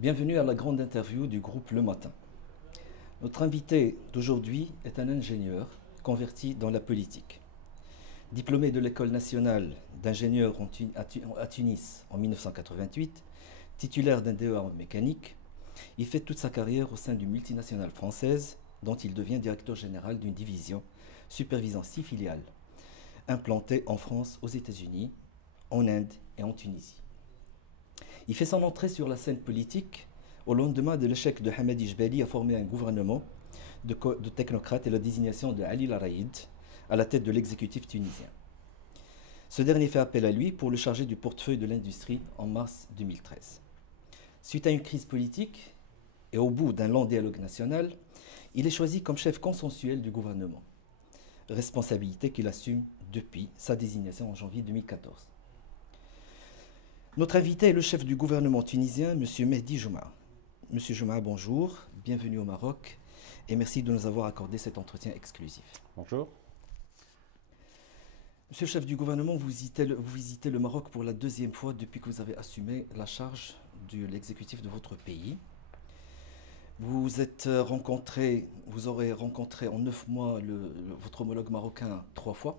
Bienvenue à la grande interview du groupe Le Matin. Notre invité d'aujourd'hui est un ingénieur converti dans la politique. Diplômé de l'École nationale d'ingénieurs à Tunis en 1988, titulaire d'un DEA en mécanique, il fait toute sa carrière au sein d'une multinationale française dont il devient directeur général d'une division supervisant 6 filiales, implantées en France, aux États-Unis, en Inde et en Tunisie. Il fait son entrée sur la scène politique au lendemain de l'échec de Hamadi Jbali à former un gouvernement de technocrates et la désignation de Ali Laraïd à la tête de l'exécutif tunisien. Ce dernier fait appel à lui pour le charger du portefeuille de l'industrie en mars 2013. Suite à une crise politique et au bout d'un long dialogue national, il est choisi comme chef consensuel du gouvernement, responsabilité qu'il assume depuis sa désignation en janvier 2014. Notre invité est le chef du gouvernement tunisien, M. Mehdi Jouma. M. Jouma, bonjour, bienvenue au Maroc et merci de nous avoir accordé cet entretien exclusif. Bonjour. Monsieur le chef du gouvernement, vous visitez le Maroc pour la deuxième fois depuis que vous avez assumé la charge de l'exécutif de votre pays. Vous aurez rencontré en 9 mois votre homologue marocain 3 fois.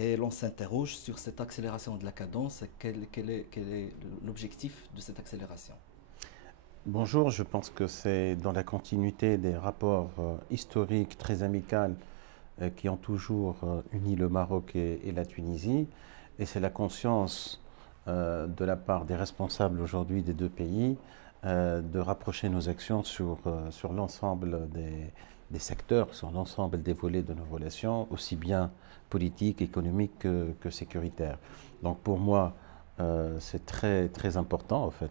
Et l'on s'interroge sur cette accélération de la cadence. Quel est l'objectif de cette accélération? Bonjour, je pense que c'est dans la continuité des rapports historiques très amicaux qui ont toujours uni le Maroc et la Tunisie. Et c'est la conscience de la part des responsables aujourd'hui des deux pays de rapprocher nos actions sur l'ensemble des secteurs, sur l'ensemble des volets de nos relations, aussi bien politiques, économiques que sécuritaires. Donc pour moi, c'est très, très important en fait.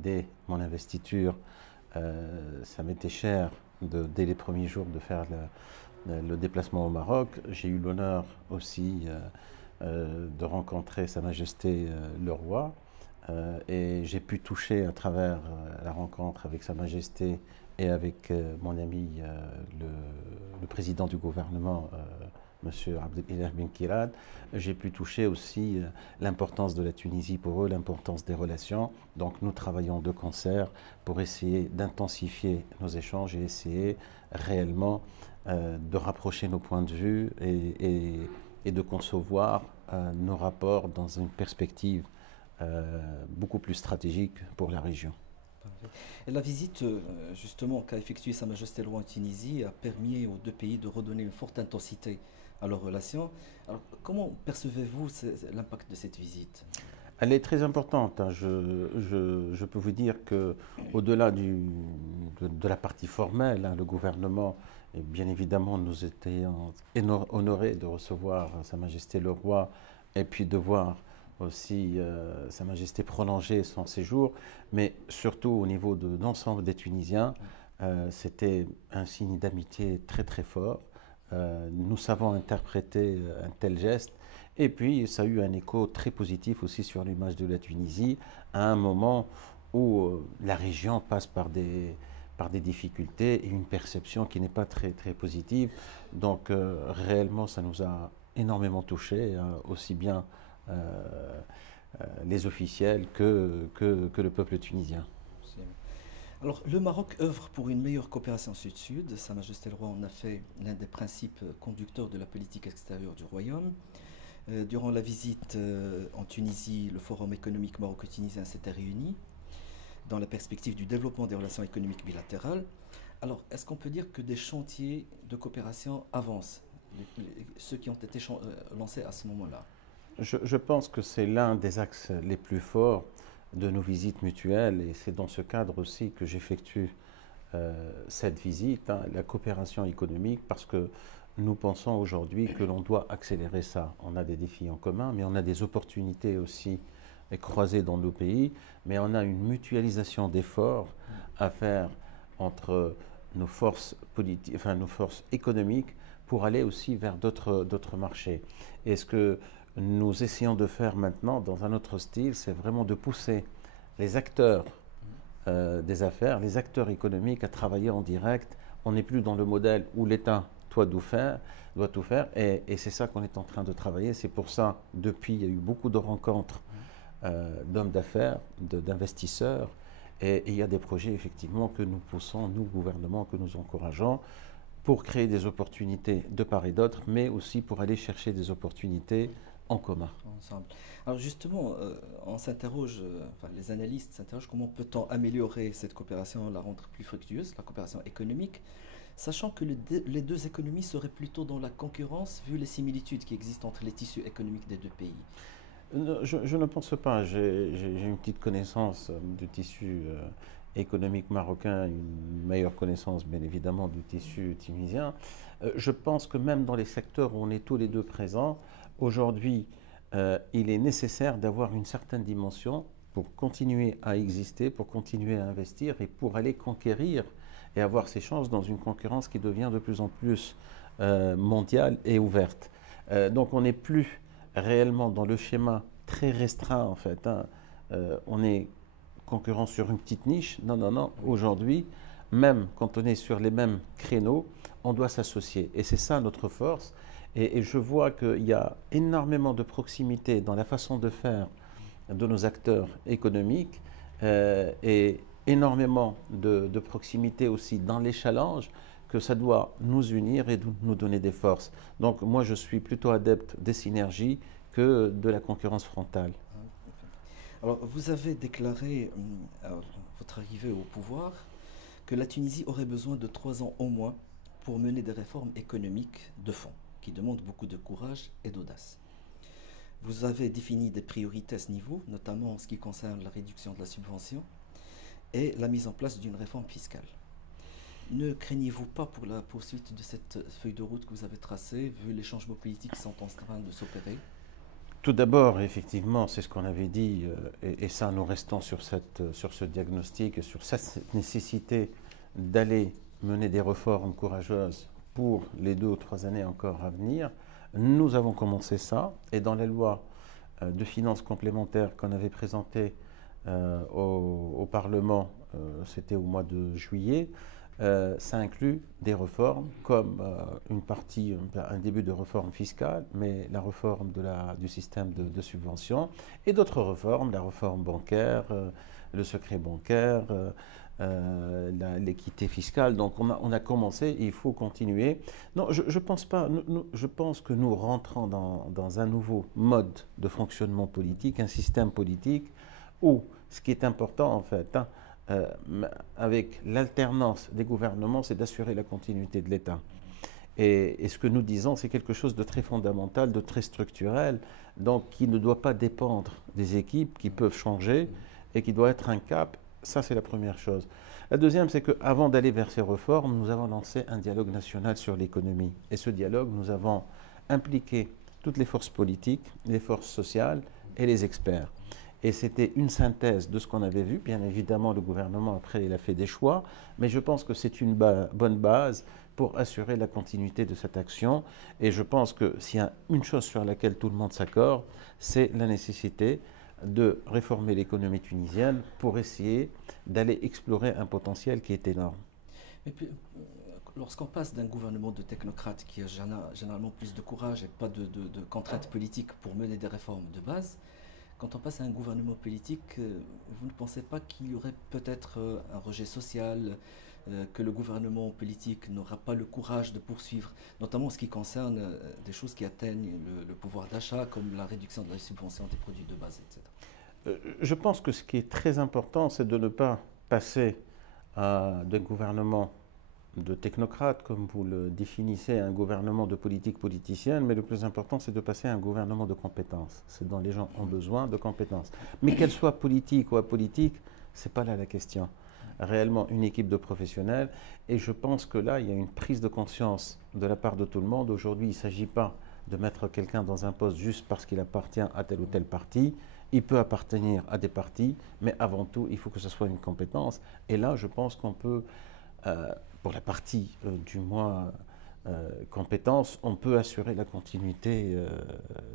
Dès mon investiture, ça m'était cher dès les premiers jours de faire le déplacement au Maroc. J'ai eu l'honneur aussi de rencontrer Sa Majesté le Roi et j'ai pu toucher à travers la rencontre avec Sa Majesté et avec mon ami le président du gouvernement, M. Abdelkader Ben Kirad, j'ai pu toucher aussi l'importance de la Tunisie pour eux, l'importance des relations. Donc nous travaillons de concert pour essayer d'intensifier nos échanges et essayer réellement de rapprocher nos points de vue et de concevoir nos rapports dans une perspective beaucoup plus stratégique pour la région. Et la visite, justement, qu'a effectuée Sa Majesté le Roi en Tunisie a permis aux deux pays de redonner une forte intensité à leurs relations. Alors, comment percevez-vous l'impact de cette visite? Elle est très importante. Je peux vous dire qu'au-delà de la partie formelle, le gouvernement, et bien évidemment, nous étions honorés de recevoir Sa Majesté le Roi et puis de voir aussi Sa Majesté prolonger son séjour, mais surtout au niveau de l'ensemble des Tunisiens, c'était un signe d'amitié très très fort. Nous savons interpréter un tel geste et puis ça a eu un écho très positif aussi sur l'image de la Tunisie à un moment où la région passe par des difficultés et une perception qui n'est pas très très positive. Donc réellement ça nous a énormément touchés, aussi bien les officiels que le peuple tunisien. Alors, le Maroc œuvre pour une meilleure coopération sud-sud. Sa Majesté le Roi en a fait l'un des principes conducteurs de la politique extérieure du Royaume. Durant la visite en Tunisie, le Forum économique maroco-tunisien s'était réuni dans la perspective du développement des relations économiques bilatérales. Alors, est-ce qu'on peut dire que des chantiers de coopération avancent, ceux qui ont été lancés à ce moment-là? Je pense que c'est l'un des axes les plus forts de nos visites mutuelles et c'est dans ce cadre aussi que j'effectue cette visite, la coopération économique, parce que nous pensons aujourd'hui que l'on doit accélérer ça. On a des défis en commun, mais on a des opportunités aussi croisées dans nos pays, mais on a une mutualisation d'efforts à faire entre nos forces politiques, enfin nos forces économiques pour aller aussi vers d'autres marchés. Et ce que nous essayons de faire maintenant dans un autre style, c'est vraiment de pousser les acteurs des affaires, les acteurs économiques à travailler en direct. On n'est plus dans le modèle où l'État doit tout faire et c'est ça qu'on est en train de travailler. C'est pour ça, depuis, il y a eu beaucoup de rencontres d'hommes d'affaires, d'investisseurs Et il y a des projets, effectivement, que nous poussons, nous, gouvernement, que nous encourageons, pour créer des opportunités de part et d'autre, mais aussi pour aller chercher des opportunités en commun. Ensemble. Alors justement, on s'interroge, enfin, les analystes s'interrogent comment peut-on améliorer cette coopération, la rendre plus fructueuse, la coopération économique, sachant que les deux économies seraient plutôt dans la concurrence vu les similitudes qui existent entre les tissus économiques des deux pays. Je ne pense pas. J'ai une petite connaissance du tissu économique marocain, une meilleure connaissance bien évidemment du tissu tunisien. Je pense que même dans les secteurs où on est tous les deux présents, aujourd'hui, il est nécessaire d'avoir une certaine dimension pour continuer à exister, pour continuer à investir et pour aller conquérir et avoir ses chances dans une concurrence qui devient de plus en plus mondiale et ouverte. Donc on n'est plus réellement dans le schéma très restreint en fait. On est concurrent sur une petite niche. Non, non, non. Aujourd'hui, même quand on est sur les mêmes créneaux, on doit s'associer. Et c'est ça notre force. Et je vois qu'il y a énormément de proximité dans la façon de faire de nos acteurs économiques et énormément de proximité aussi dans les challenges que ça doit nous unir et nous donner des forces. Donc moi, je suis plutôt adepte des synergies que de la concurrence frontale. Alors vous avez déclaré à votre arrivée au pouvoir que la Tunisie aurait besoin de 3 ans au moins pour mener des réformes économiques de fond, qui demandent beaucoup de courage et d'audace. Vous avez défini des priorités à ce niveau, notamment en ce qui concerne la réduction de la subvention et la mise en place d'une réforme fiscale. Ne craignez-vous pas pour la poursuite de cette feuille de route que vous avez tracée, vu les changements politiques qui sont en train de s'opérer? Tout d'abord, effectivement, c'est ce qu'on avait dit, et ça, nous restons sur ce diagnostic, sur cette nécessité d'aller mener des réformes courageuses pour les 2 ou 3 années encore à venir. Nous avons commencé ça, et dans la loi de finances complémentaires qu'on avait présentée au Parlement, c'était au mois de juillet, ça inclut des réformes comme une partie, un début de réforme fiscale, mais la réforme du système de subvention et d'autres réformes, la réforme bancaire, le secret bancaire, l'équité fiscale. Donc on a commencé et il faut continuer. Non, je pense pas. Je pense que nous rentrons dans un nouveau mode de fonctionnement politique, un système politique où ce qui est important en fait, avec l'alternance des gouvernements, c'est d'assurer la continuité de l'État. Et ce que nous disons, c'est quelque chose de très fondamental, de très structurel, donc qui ne doit pas dépendre des équipes, qui peuvent changer et qui doit être un cap. Ça, c'est la première chose. La deuxième, c'est qu'avant d'aller vers ces réformes, nous avons lancé un dialogue national sur l'économie. Et ce dialogue, nous avons impliqué toutes les forces politiques, les forces sociales et les experts. Et c'était une synthèse de ce qu'on avait vu. Bien évidemment, le gouvernement, après, il a fait des choix, mais je pense que c'est une bonne base pour assurer la continuité de cette action. Et je pense que s'il y a une chose sur laquelle tout le monde s'accorde, c'est la nécessité de réformer l'économie tunisienne pour essayer d'aller explorer un potentiel qui est énorme. Et puis, lorsqu'on passe d'un gouvernement de technocrates qui a généralement plus de courage et pas de contraintes politiques pour mener des réformes de base, quand on passe à un gouvernement politique, vous ne pensez pas qu'il y aurait peut-être un rejet social, que le gouvernement politique n'aura pas le courage de poursuivre, notamment en ce qui concerne des choses qui atteignent le pouvoir d'achat, comme la réduction de la subvention des produits de base, etc. Je pense que ce qui est très important, c'est de ne pas passer d'un gouvernement de technocrates, comme vous le définissez, un gouvernement de politique politicienne, mais le plus important, c'est de passer à un gouvernement de compétences. C'est dont les gens ont besoin de compétences. Mais qu'elle soit politique ou apolitique, ce n'est pas là la question. Réellement, une équipe de professionnels. Et je pense que là, il y a une prise de conscience de la part de tout le monde. Aujourd'hui, il ne s'agit pas de mettre quelqu'un dans un poste juste parce qu'il appartient à tel ou tel parti. Il peut appartenir à des partis, mais avant tout, il faut que ce soit une compétence. Et là, je pense qu'on peut... pour la partie du moins compétences, on peut assurer la continuité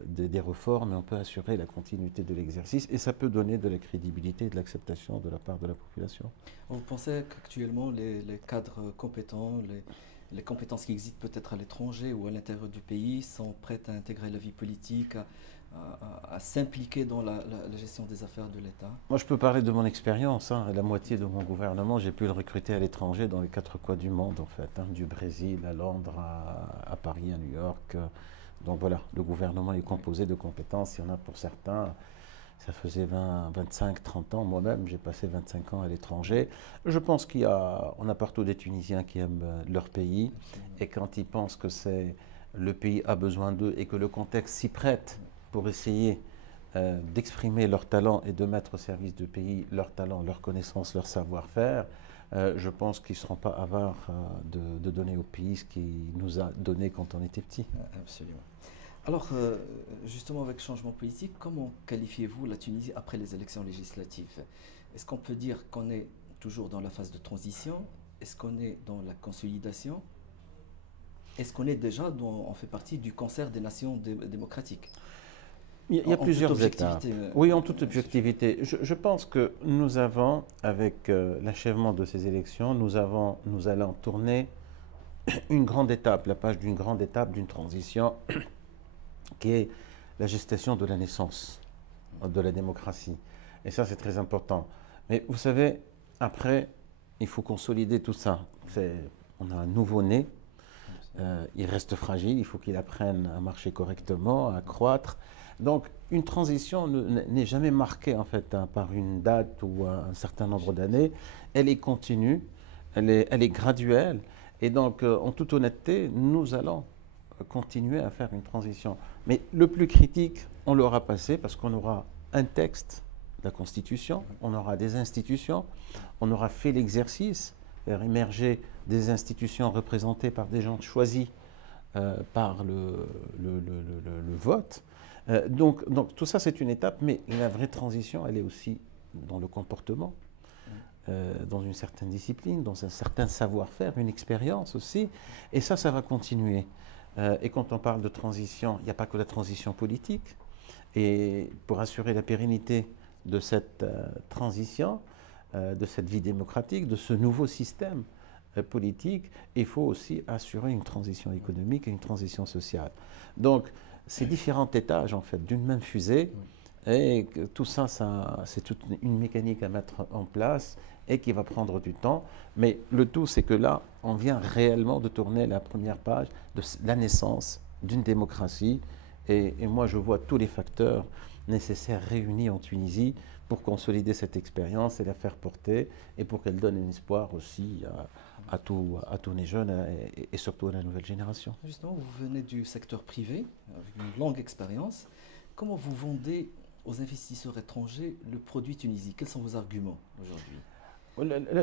des réformes et on peut assurer la continuité de l'exercice et ça peut donner de la crédibilité et de l'acceptation de la part de la population. Vous pensez qu'actuellement les cadres compétents, les compétences qui existent peut-être à l'étranger ou à l'intérieur du pays sont prêtes à intégrer la vie politique, à s'impliquer dans la gestion des affaires de l'État? Moi, je peux parler de mon expérience. La moitié de mon gouvernement, j'ai pu le recruter à l'étranger, dans les quatre coins du monde, en fait. Du Brésil à Londres, à Paris, à New York. Donc voilà, le gouvernement est composé de compétences. Il y en a pour certains, ça faisait 20, 25, 30 ans. Moi-même, j'ai passé 25 ans à l'étranger. Je pense on a partout des Tunisiens qui aiment leur pays. Et quand ils pensent que le pays a besoin d'eux et que le contexte s'y prête pour essayer d'exprimer leur talent et de mettre au service du pays leur talent, leur connaissance, leur savoir-faire, je pense qu'ils ne seront pas avares de donner au pays ce qu'il nous a donné quand on était petit. Absolument. Alors, justement, avec le changement politique, comment qualifiez-vous la Tunisie après les élections législatives? Est-ce qu'on peut dire qu'on est toujours dans la phase de transition? Est-ce qu'on est dans la consolidation? Est-ce qu'on est déjà on fait partie du concert des nations démocratiques? Il y a plusieurs étapes. Oui, en toute objectivité. Je pense que nous avons, avec l'achèvement de ces élections, nous allons tourner une grande étape, la page d'une grande étape, d'une transition, qui est la gestation de la naissance de la démocratie. Et ça, c'est très important. Mais vous savez, après, il faut consolider tout ça. On a un nouveau-né, il reste fragile, il faut qu'il apprenne à marcher correctement, à croître. Donc, une transition n'est jamais marquée en fait par une date ou un certain nombre d'années. Elle est continue, elle est graduelle. Et donc, en toute honnêteté, nous allons continuer à faire une transition. Mais le plus critique, on l'aura passé parce qu'on aura un texte, la Constitution, on aura des institutions, on aura fait l'exercice, faire émerger des institutions représentées par des gens choisis par le vote. Donc tout ça, c'est une étape, mais la vraie transition, elle est aussi dans le comportement, dans une certaine discipline, dans un certain savoir-faire, une expérience aussi. Et ça va continuer. Et quand on parle de transition, il n'y a pas que la transition politique. Et pour assurer la pérennité de cette transition, de cette vie démocratique, de ce nouveau système politique, il faut aussi assurer une transition économique et une transition sociale. Donc, ces différents étages, en fait, d'une même fusée, et tout ça, c'est toute une mécanique à mettre en place et qui va prendre du temps. Mais le tout, c'est que là, on vient réellement de tourner la première page de la naissance d'une démocratie. Et moi, je vois tous les facteurs nécessaires réunis en Tunisie pour consolider cette expérience et la faire porter et pour qu'elle donne un espoir aussi à tous les jeunes et surtout à la nouvelle génération. Justement, vous venez du secteur privé, avec une longue expérience. Comment vous vendez aux investisseurs étrangers le produit Tunisie? Quels sont vos arguments aujourd'hui?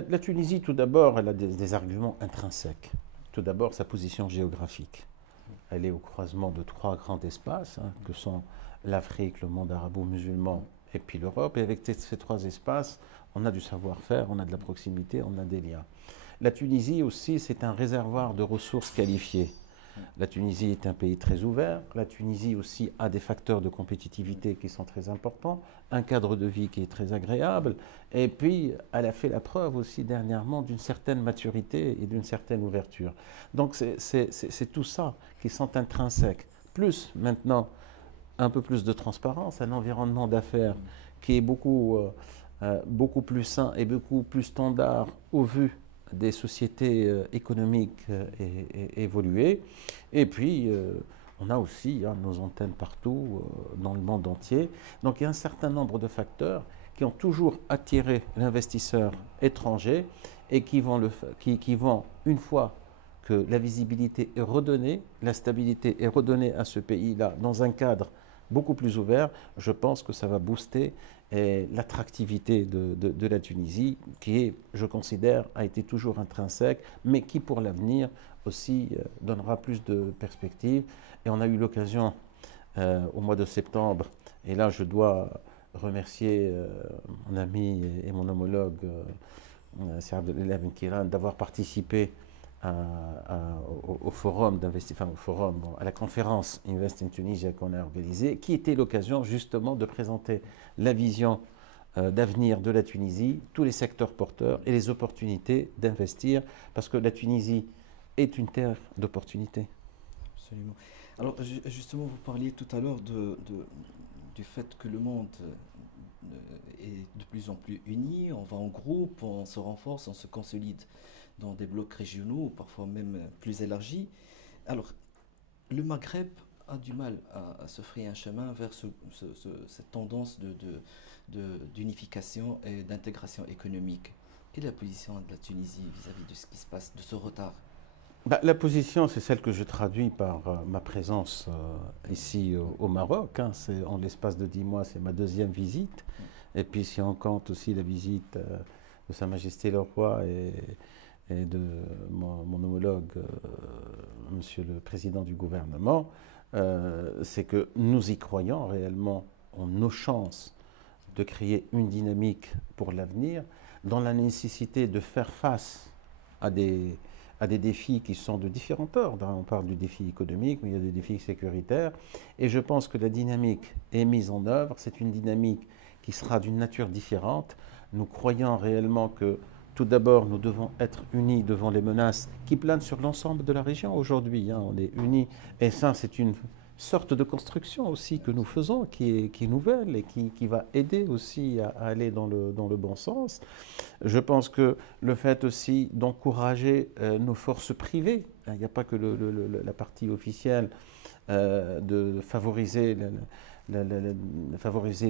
La Tunisie, tout d'abord, elle a des arguments intrinsèques. Tout d'abord, sa position géographique. Elle est au croisement de trois grands espaces, que sont l'Afrique, le monde arabo-musulman et puis l'Europe. Et avec ces trois espaces, on a du savoir-faire, on a de la proximité, on a des liens. La Tunisie aussi, c'est un réservoir de ressources qualifiées. La Tunisie est un pays très ouvert. La Tunisie aussi a des facteurs de compétitivité qui sont très importants, un cadre de vie qui est très agréable. Et puis, elle a fait la preuve aussi dernièrement d'une certaine maturité et d'une certaine ouverture. Donc, c'est tout ça qui sont intrinsèques. Plus maintenant, un peu plus de transparence, un environnement d'affaires qui est beaucoup plus sain et beaucoup plus standard au vu des sociétés économiques évoluées. Et puis, on a aussi nos antennes partout dans le monde entier. Donc, il y a un certain nombre de facteurs qui ont toujours attiré l'investisseur étranger et qui vont, une fois que la visibilité est redonnée, la stabilité est redonnée à ce pays-là dans un cadre beaucoup plus ouvert, je pense que ça va booster l'attractivité de la Tunisie, qui est, je considère, a été toujours intrinsèque, mais qui pour l'avenir aussi donnera plus de perspectives. Et on a eu l'occasion au mois de septembre, et là je dois remercier mon ami et mon homologue Saad El Kiran d'avoir participé au forum d'investissement, à la conférence Invest in Tunisia qu'on a organisée, qui était l'occasion justement de présenter la vision d'avenir de la Tunisie, tous les secteurs porteurs et les opportunités d'investir, parce que la Tunisie est une terre d'opportunités. Absolument. Alors justement, vous parliez tout à l'heure du fait que le monde est de plus en plus uni, on va en groupe, on se renforce, on se consolide dans des blocs régionaux, parfois même plus élargis. Alors, le Maghreb a du mal à se frayer un chemin vers cette tendance d'unification et d'intégration économique. Quelle est la position de la Tunisie vis-à-vis de ce qui se passe, de ce retard? La position, c'est celle que je traduis par ma présence ici au Maroc. Hein. En l'espace de 10 mois, c'est ma deuxième visite. Et puis si on compte aussi la visite de Sa Majesté le Roi et de mon homologue, Monsieur le Président du gouvernement, c'est que nous y croyons réellement en nos chances de créer une dynamique pour l'avenir, dans la nécessité de faire face à des défis qui sont de différents ordres. On parle du défi économique, mais il y a des défis sécuritaires. Et je pense que la dynamique est mise en œuvre. C'est une dynamique qui sera d'une nature différente. Nous croyons réellement que, tout d'abord, nous devons être unis devant les menaces qui planent sur l'ensemble de la région aujourd'hui. Hein. On est unis. Et ça, c'est une sorte de construction aussi que nous faisons, qui est nouvelle et qui va aider aussi à aller dans le bon sens. Je pense que le fait aussi d'encourager nos forces privées, il n'y a pas que la partie officielle, de favoriser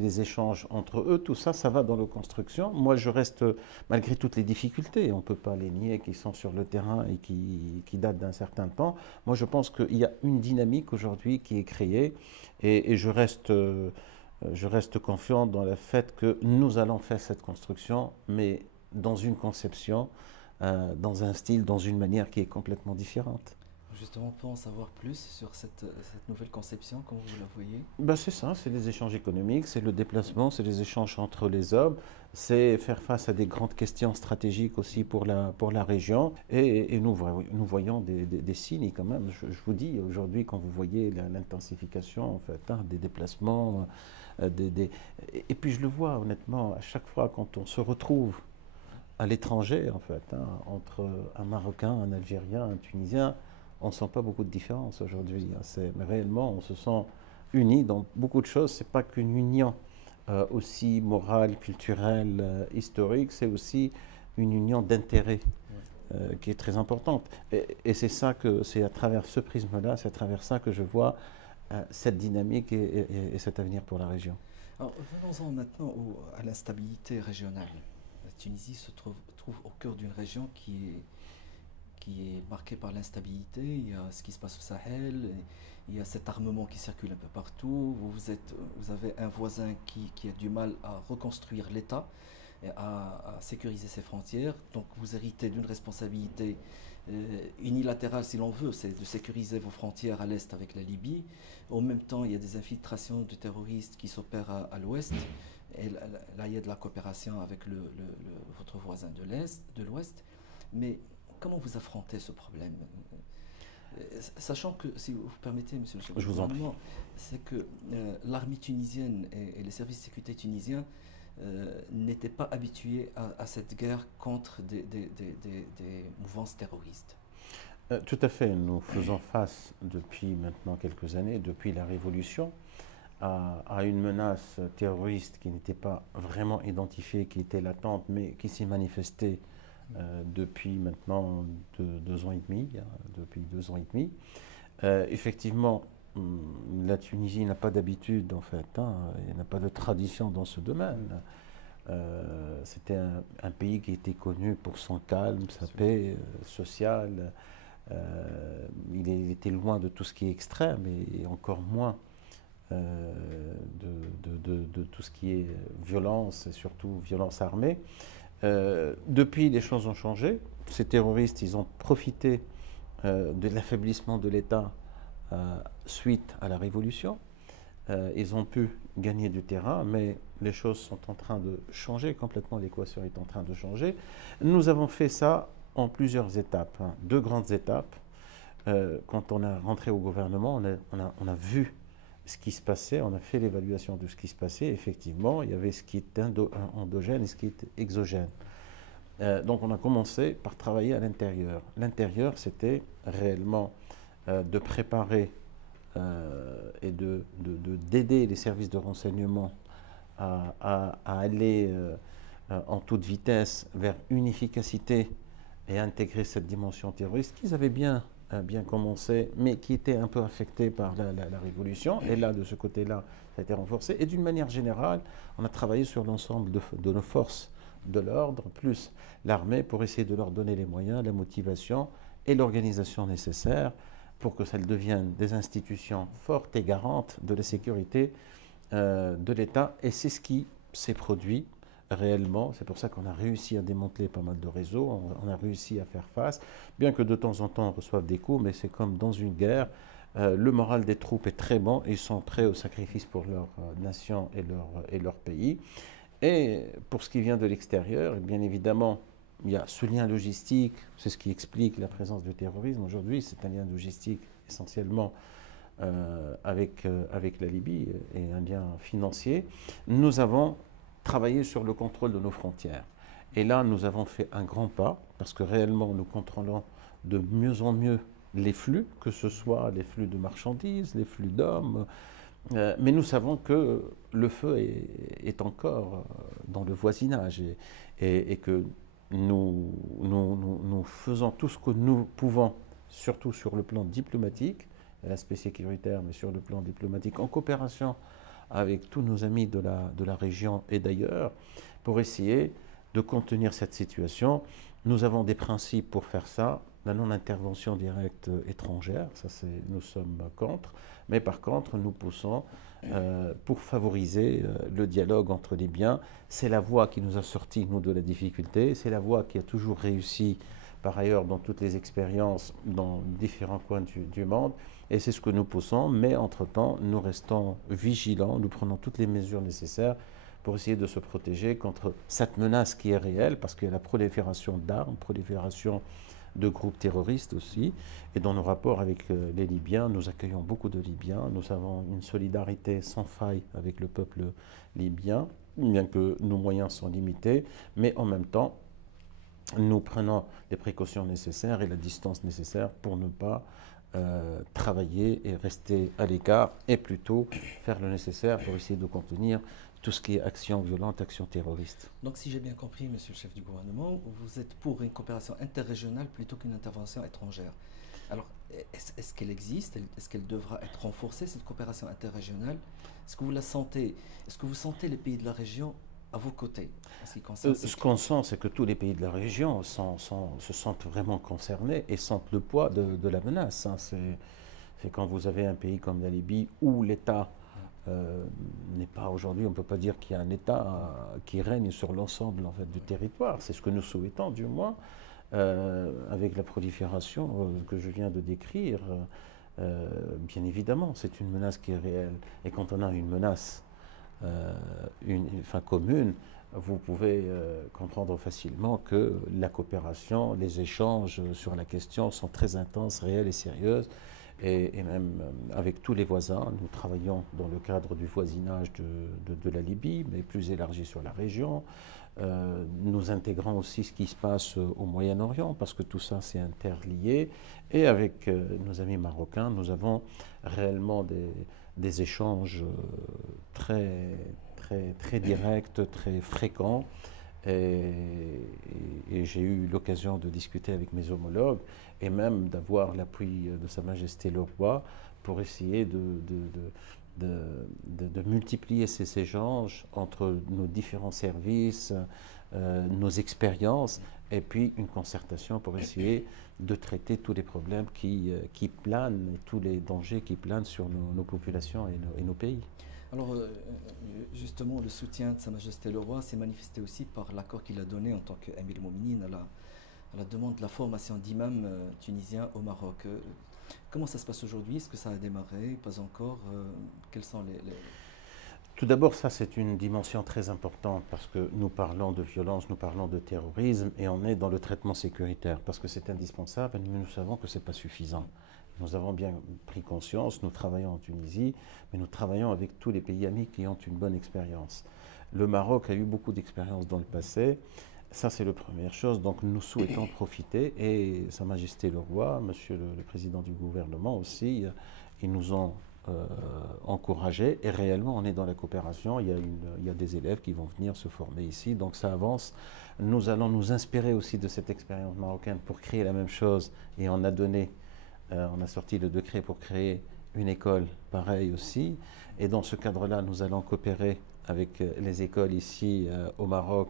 les échanges entre eux, tout ça, ça va dans la construction. Moi, je reste, malgré toutes les difficultés, on ne peut pas les nier, qui sont sur le terrain et qui datent d'un certain temps. Moi, je pense qu'il y a une dynamique aujourd'hui qui est créée et je reste confiant dans le fait que nous allons faire cette construction, mais dans une conception, dans un style, dans une manière qui est complètement différente. Justement, on peut en savoir plus sur cette nouvelle conception, comment vous la voyez? C'est ça, c'est les échanges économiques, c'est le déplacement, c'est les échanges entre les hommes, c'est faire face à des grandes questions stratégiques aussi pour la région. Et nous voyons des signes quand même. Je vous dis, aujourd'hui, quand vous voyez l'intensification en fait, hein, des déplacements, et puis je le vois honnêtement, à chaque fois quand on se retrouve à l'étranger, en fait, hein, entre un Marocain, un Algérien, un Tunisien, on ne sent pas beaucoup de différence aujourd'hui. Mais réellement, on se sent unis dans beaucoup de choses. Ce n'est pas qu'une union aussi morale, culturelle, historique, c'est aussi une union d'intérêts qui est très importante. Et c'est ça c'est à travers ce prisme-là, c'est à travers ça que je vois cette dynamique et cet avenir pour la région. Alors, venons-en maintenant à l'instabilité régionale. La Tunisie se trouve au cœur d'une région qui est marquée par l'instabilité. Il y a ce qui se passe au Sahel, il y a cet armement qui circule un peu partout. Vous avez un voisin qui a du mal à reconstruire l'État et à sécuriser ses frontières. Donc vous héritez d'une responsabilité unilatérale, si l'on veut, c'est de sécuriser vos frontières à l'est avec la Libye. En même temps, il y a des infiltrations de terroristes qui s'opèrent à l'ouest. Et là, il y a de la coopération avec votre voisin de l'ouest. Mais comment vous affrontez ce problème? Sachant que, si vous permettez, monsieur le chef du gouvernement, c'est que l'armée tunisienne et les services de sécurité tunisiens n'étaient pas habitués à cette guerre contre des mouvances terroristes. Tout à fait. Nous faisons face depuis maintenant quelques années, depuis la Révolution, à une menace terroriste qui n'était pas vraiment identifiée, qui était latente, mais qui s'est manifestée depuis maintenant 2 ans et demi. Depuis 2 ans et demi. Effectivement, la Tunisie n'a pas d'habitude, en fait, hein, il n'a pas de tradition dans ce domaine. C'était un pays qui était connu pour son calme, sa paix sociale. Il était loin de tout ce qui est extrême et encore moins de tout ce qui est violence, et surtout violence armée. Depuis, les choses ont changé. Ces terroristes, ils ont profité de l'affaiblissement de l'État suite à la Révolution. Ils ont pu gagner du terrain, mais les choses sont en train de changer complètement, l'équation est en train de changer. Nous avons fait ça en plusieurs étapes, hein, 2 grandes étapes. Quand on est rentré au gouvernement, on a vu ce qui se passait, on a fait l'évaluation de ce qui se passait. Effectivement, il y avait ce qui était endogène et ce qui était exogène. Donc on a commencé par travailler à l'intérieur. L'intérieur, c'était réellement de préparer et d'aider les services de renseignement à aller en toute vitesse vers une efficacité et intégrer cette dimension terroriste qu'ils avaient bien commencé, mais qui était un peu affectée par la révolution. Et là, de ce côté-là, ça a été renforcé. Et d'une manière générale, on a travaillé sur l'ensemble de nos forces de l'ordre, plus l'armée, pour essayer de leur donner les moyens, la motivation et l'organisation nécessaire pour que ça devienne des institutions fortes et garantes de la sécurité de l'État. Et c'est ce qui s'est produit réellement. C'est pour ça qu'on a réussi à démanteler pas mal de réseaux, on a réussi à faire face, bien que de temps en temps on reçoive des coups, mais c'est comme dans une guerre. Le moral des troupes est très bon, ils sont prêts au sacrifice pour leur nation et leur pays. Et pour ce qui vient de l'extérieur, bien évidemment, il y a ce lien logistique, c'est ce qui explique la présence du terrorisme. Aujourd'hui, c'est un lien logistique essentiellement avec la Libye et un lien financier. Nous avons travaillé sur le contrôle de nos frontières. Et là, nous avons fait un grand pas, parce que réellement, nous contrôlons de mieux en mieux les flux, que ce soit les flux de marchandises, les flux d'hommes, mais nous savons que le feu est encore dans le voisinage et que nous faisons tout ce que nous pouvons, surtout sur le plan diplomatique, l'aspect sécuritaire, mais sur le plan diplomatique, en coopération avec tous nos amis de la région et d'ailleurs, pour essayer de contenir cette situation. Nous avons des principes pour faire ça. La non-intervention directe étrangère, ça nous sommes contre, mais par contre nous poussons pour favoriser le dialogue entre les biens. C'est la voie qui nous a sortis, nous, de la difficulté, c'est la voie qui a toujours réussi par ailleurs dans toutes les expériences dans différents coins du monde, et c'est ce que nous poussons, mais entre-temps nous restons vigilants, nous prenons toutes les mesures nécessaires pour essayer de se protéger contre cette menace qui est réelle, parce qu'il y a la prolifération d'armes, prolifération de groupes terroristes aussi. Et dans nos rapports avec les Libyens, nous accueillons beaucoup de Libyens. Nous avons une solidarité sans faille avec le peuple libyen, bien que nos moyens sont limités, mais en même temps, nous prenons les précautions nécessaires et la distance nécessaire pour ne pas travailler et rester à l'écart, et plutôt faire le nécessaire pour essayer de contenir tout ce qui est action violente, action terroriste. Donc, si j'ai bien compris, monsieur le chef du gouvernement, vous êtes pour une coopération interrégionale plutôt qu'une intervention étrangère. Alors, est-ce qu'elle existe? Est-ce qu'elle devra être renforcée, cette coopération interrégionale? Est-ce que vous la sentez? Est-ce que vous sentez les pays de la région à vos côtés ce qu'on sent, c'est que tous les pays de la région se sentent vraiment concernés et sentent le poids de la menace. Hein. C'est quand vous avez un pays comme la Libye où l'État n'est pas aujourd'hui, on ne peut pas dire qu'il y a un État qui règne sur l'ensemble en fait, du territoire. C'est ce que nous souhaitons du moins, avec la prolifération que je viens de décrire. Bien évidemment, c'est une menace qui est réelle. Et quand on a une menace commune, vous pouvez comprendre facilement que la coopération, les échanges sur la question sont très intenses, réels et sérieuses. Et même avec tous les voisins, nous travaillons dans le cadre du voisinage de la Libye, mais plus élargi sur la région. Nous intégrons aussi ce qui se passe au Moyen-Orient, parce que tout ça c'est interlié. Et avec nos amis marocains, nous avons réellement des échanges très directs, très fréquents. Et j'ai eu l'occasion de discuter avec mes homologues et même d'avoir l'appui de Sa Majesté le Roi pour essayer de multiplier ces échanges entre nos différents services, nos expériences, et puis une concertation pour essayer de traiter tous les problèmes qui planent, tous les dangers qui planent sur nos populations et nos pays. Alors, justement, le soutien de Sa Majesté le Roi s'est manifesté aussi par l'accord qu'il a donné en tant qu'Amir Mouminin à la demande de la formation d'imams tunisiens au Maroc. Comment ça se passe aujourd'hui? Est-ce que ça a démarré? Pas encore. Quels sont les... Tout d'abord, ça c'est une dimension très importante parce que nous parlons de violence, nous parlons de terrorisme et on est dans le traitement sécuritaire parce que c'est indispensable, mais nous savons que ce n'est pas suffisant. Nous avons bien pris conscience, nous travaillons en Tunisie, mais nous travaillons avec tous les pays amis qui ont une bonne expérience. Le Maroc a eu beaucoup d'expérience dans le passé, ça c'est la première chose, donc nous souhaitons profiter et Sa Majesté le Roi, Monsieur le Président du gouvernement aussi, ils nous ont encouragés et réellement on est dans la coopération. Il y a des élèves qui vont venir se former ici, donc ça avance. Nous allons nous inspirer aussi de cette expérience marocaine pour créer la même chose et on a sorti le décret pour créer une école pareille aussi. Et dans ce cadre-là, nous allons coopérer avec les écoles ici au Maroc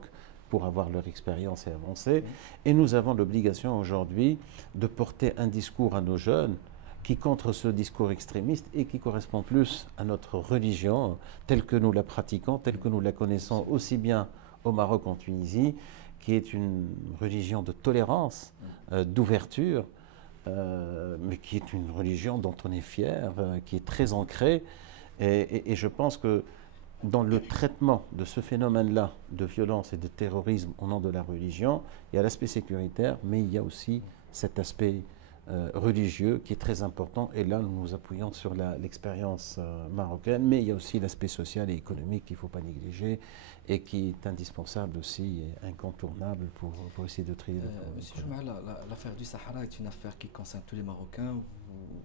pour avoir leur expérience et avancer. Et nous avons l'obligation aujourd'hui de porter un discours à nos jeunes qui contre ce discours extrémiste et qui correspond plus à notre religion telle que nous la pratiquons, telle que nous la connaissons aussi bien au Maroc qu'en Tunisie, qui est une religion de tolérance, d'ouverture, mais qui est une religion dont on est fier, qui est très ancrée. Et je pense que dans le traitement de ce phénomène-là de violence et de terrorisme au nom de la religion, il y a l'aspect sécuritaire, mais il y a aussi cet aspect religieux qui est très important. Et là, nous nous appuyons sur l'expérience marocaine, mais il y a aussi l'aspect social et économique qu'il ne faut pas négliger et qui est indispensable aussi et incontournable pour essayer de trier. Monsieur Juma, l'affaire du Sahara est une affaire qui concerne tous les Marocains.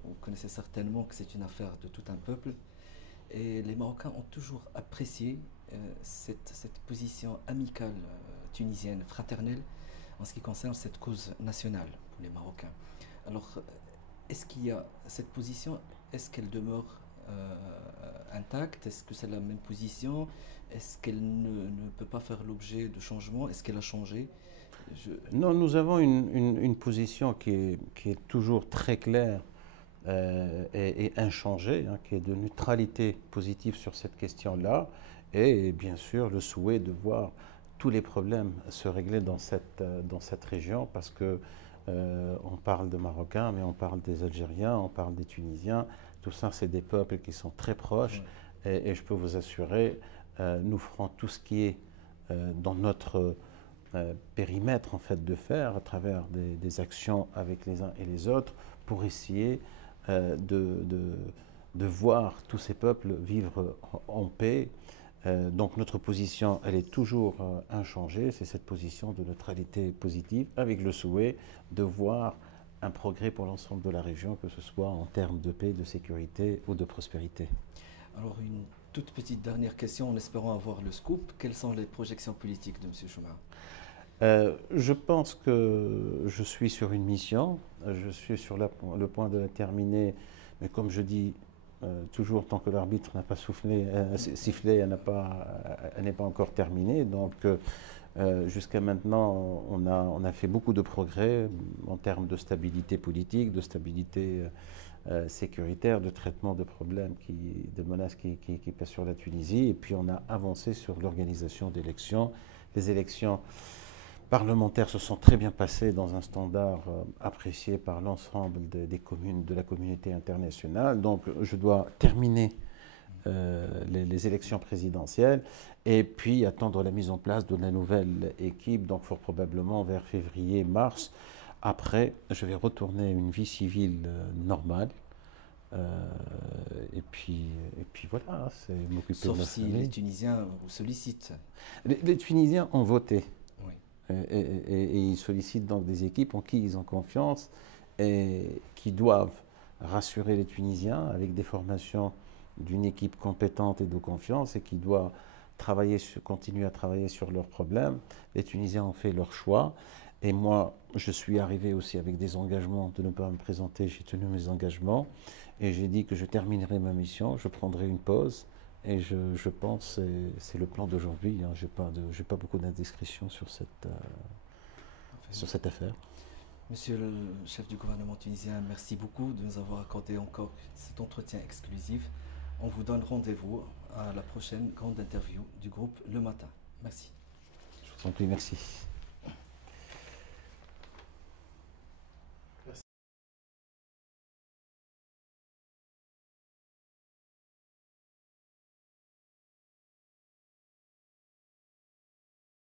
Vous connaissez certainement que c'est une affaire de tout un peuple. Et les Marocains ont toujours apprécié cette position amicale tunisienne, fraternelle, en ce qui concerne cette cause nationale pour les Marocains. Alors, est-ce qu'il y a cette position, est-ce qu'elle demeure intacte? Est-ce que c'est la même position? Est-ce qu'elle ne peut pas faire l'objet de changements? Est-ce qu'elle a changé? Non, nous avons une position qui est toujours très claire et inchangée, hein, qui est de neutralité positive sur cette question-là, et bien sûr le souhait de voir tous les problèmes se régler dans cette région, parce que on parle de Marocains, mais on parle des Algériens, on parle des Tunisiens, tout ça c'est des peuples qui sont très proches, et je peux vous assurer, nous ferons tout ce qui est dans notre périmètre en fait de faire à travers des actions avec les uns et les autres pour essayer de voir tous ces peuples vivre en paix. Donc notre position, elle est toujours inchangée, c'est cette position de neutralité positive, avec le souhait de voir un progrès pour l'ensemble de la région, que ce soit en termes de paix, de sécurité ou de prospérité. Alors une toute petite dernière question, en espérant avoir le scoop. Quelles sont les projections politiques de M. Chouma? Je pense que je suis sur une mission, je suis sur le point de la terminer, mais comme je dis toujours, tant que l'arbitre n'a pas sifflé, elle n'est pas encore terminée. Donc jusqu'à maintenant, on a fait beaucoup de progrès en termes de stabilité politique, de stabilité sécuritaire, de traitement de problèmes, de menaces qui pèsent sur la Tunisie. Et puis on a avancé sur l'organisation d'élections. Les élections parlementaires se sont très bien passées dans un standard apprécié par l'ensemble des communes de la communauté internationale. Donc je dois terminer les élections présidentielles et puis attendre la mise en place de la nouvelle équipe, donc fort probablement vers février-mars. Après, je vais retourner à une vie civile normale. Et puis voilà, c'est m'occuper de ma famille. Sauf si les Tunisiens vous sollicitent. Les Tunisiens ont voté. Oui. Et ils sollicitent donc des équipes en qui ils ont confiance et qui doivent rassurer les Tunisiens avec des formations d'une équipe compétente et de confiance et qui doit continuer à travailler sur leurs problèmes. Les Tunisiens ont fait leur choix et moi, je suis arrivé aussi avec des engagements de ne pas me présenter. J'ai tenu mes engagements et j'ai dit que je terminerai ma mission, je prendrai une pause. Et je pense que c'est le plan d'aujourd'hui. Hein. Je n'ai pas beaucoup d'indiscrétion sur cette affaire. Monsieur le chef du gouvernement tunisien, merci beaucoup de nous avoir accordé encore cet entretien exclusif. On vous donne rendez-vous à la prochaine grande interview du groupe Le Matin. Merci. Je vous en prie, merci.